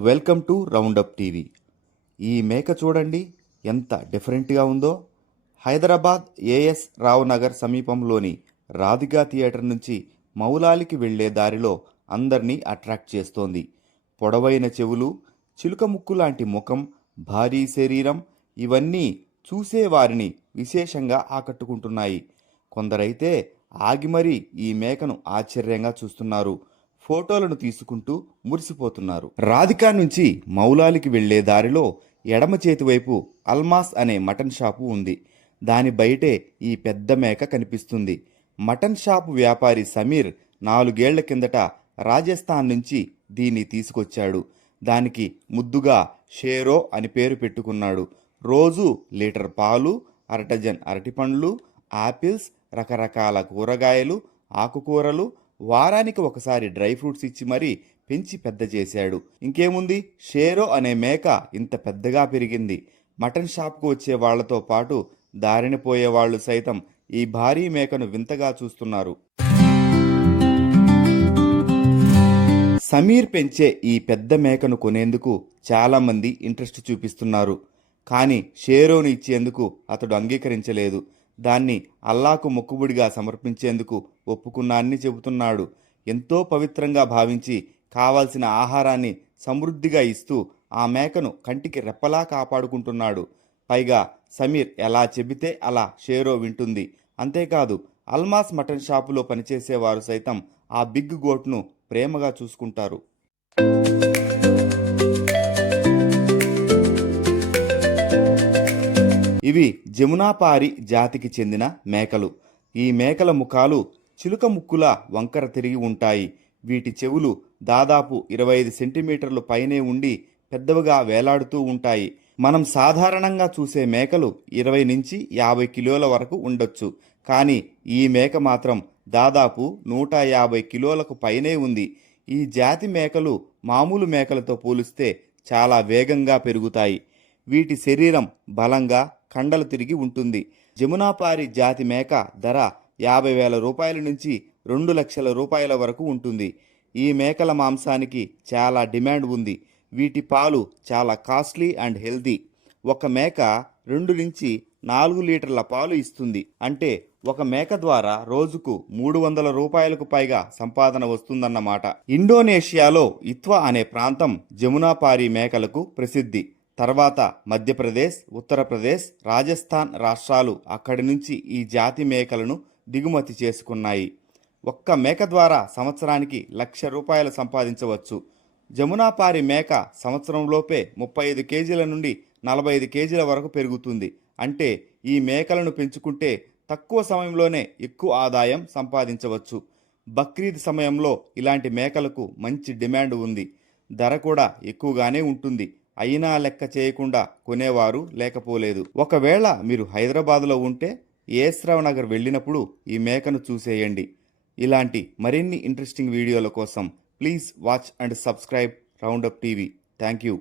Welcome to round up TV. ఈ మేక చూడండి ఎంత డిఫరెంట్గా ఉందో. హైదరాబాద్ ఏఎస్ రావు నగర్ సమీపంలోని రాధికా థియేటర్ నుంచి మౌలాలికి వెళ్ళే దారిలో అందరినీ అట్రాక్ట్ చేస్తోంది. పొడవైన చెవులు చిలుక ముక్కు లాంటి ముఖం భారీ శరీరం ఇవన్నీ చూసేవారిని విశేషంగా ఆకట్టుకుంటున్నాయి. కొందరైతే ఆగి మరీ ఈ మేకను ఆశ్చర్యంగా చూస్తున్నారు. ఫోటోలను తీసుకుంటూ మురిసిపోతున్నారు. రాధికా నుంచి మౌలాలికి వెళ్ళే దారిలో ఎడమ చేతి వైపు అల్మాస్ అనే మటన్ షాపు ఉంది. దాని బయటే ఈ పెద్ద మేక కనిపిస్తుంది. మటన్ షాపు వ్యాపారి సమీర్ నాలుగేళ్ళ కిందట రాజస్థాన్ నుంచి దీన్ని తీసుకొచ్చాడు. దానికి ముద్దుగా షేరో అని పేరు పెట్టుకున్నాడు. రోజు లీటర్ పాలు అరటజన్ అరటిపండ్లు ఆపిల్స్ రకరకాల కూరగాయలు ఆకుకూరలు వారానికి ఒకసారి డ్రై ఫ్రూట్స్ ఇచ్చి మరీ పెంచి పెద్ద చేశాడు. ఇంకేముంది? షేరో అనే మేక ఇంత పెద్దగా పెరిగింది. మటన్ షాప్కు వచ్చే వాళ్ళతో పాటు దారిన పోయే వాళ్ళు సైతం ఈ భారీ మేకను వింతగా చూస్తున్నారు. సమీర్ పెంచే ఈ పెద్ద మేకను కొనేందుకు చాలామంది ఇంట్రెస్ట్ చూపిస్తున్నారు. కానీ షేరోను ఇచ్చేందుకు అతడు అంగీకరించలేదు. దాన్ని అల్లాకు మొక్కుబడిగా సమర్పించేందుకు ఒప్పుకున్నాన్ని చెబుతున్నాడు. ఎంతో పవిత్రంగా భావించి కావాల్సిన ఆహారాన్ని సమృద్ధిగా ఇస్తూ ఆ మేకను కంటికి రెప్పలా కాపాడుకుంటున్నాడు. పైగా సమీర్ ఎలా చెబితే అలా షేరో వింటుంది. అంతేకాదు అల్మాస్ మటన్ షాపులో పనిచేసేవారు సైతం ఆ బిగ్ గోట్ను ప్రేమగా చూసుకుంటారు. ఇవి జమునాపారి జాతికి చెందిన మేకలు. ఈ మేకల ముఖాలు చిలుక ముక్కుల వంకర తిరిగి ఉంటాయి. వీటి చెవులు దాదాపు ఇరవై ఐదు సెంటీమీటర్లు పైనే ఉండి పెద్దవిగా వేలాడుతూ ఉంటాయి. మనం సాధారణంగా చూసే మేకలు ఇరవై నుంచి యాభై కిలోల వరకు ఉండొచ్చు. కానీ ఈ మేక మాత్రం దాదాపు నూట యాభై కిలోలకు పైనే ఉంది. ఈ జాతి మేకలు మామూలు మేకలతో పోలిస్తే చాలా వేగంగా పెరుగుతాయి. వీటి శరీరం బలంగా కండలు తిరిగి ఉంటుంది. జమునాపారి జాతి మేక ధర యాభై వేల రూపాయల నుంచి రెండు లక్షల రూపాయల వరకు ఉంటుంది. ఈ మేకల మాంసానికి చాలా డిమాండ్ ఉంది. వీటి పాలు చాలా కాస్ట్లీ అండ్ హెల్తీ. ఒక మేక రెండు నుంచి నాలుగు లీటర్ల పాలు ఇస్తుంది. అంటే ఒక మేక ద్వారా రోజుకు మూడు వందల రూపాయలకు పైగా సంపాదన వస్తుందన్నమాట. ఇండోనేషియాలో ఇత్వా అనే ప్రాంతం జమునాపారి మేకలకు ప్రసిద్ధి. తర్వాత మధ్యప్రదేశ్ ఉత్తరప్రదేశ్ రాజస్థాన్ రాష్ట్రాలు అక్కడి నుంచి ఈ జాతి మేకలను దిగుమతి చేసుకున్నాయి. ఒక్క మేక ద్వారా సంవత్సరానికి లక్ష రూపాయలు సంపాదించవచ్చు. జమునాపారి మేక సంవత్సరంలోపే ముప్పై ఐదు కేజీల నుండి నలభై ఐదు కేజీల వరకు పెరుగుతుంది. అంటే ఈ మేకలను పెంచుకుంటే తక్కువ సమయంలోనే ఎక్కువ ఆదాయం సంపాదించవచ్చు. బక్రీద్ సమయంలో ఇలాంటి మేకలకు మంచి డిమాండ్ ఉంది. ధర కూడా ఎక్కువగానే ఉంటుంది. అయినా లెక్క చేయకుండా కొనేవారు లేకపోలేదు. ఒకవేళ మీరు హైదరాబాదులో ఉంటే ఏస్రావ్ నగర్ వెళ్ళినప్పుడు ఈ మేకను చూసేయండి. ఇలాంటి మరిన్ని ఇంట్రెస్టింగ్ వీడియోల కోసం please watch and subscribe Roundup TV. Thank you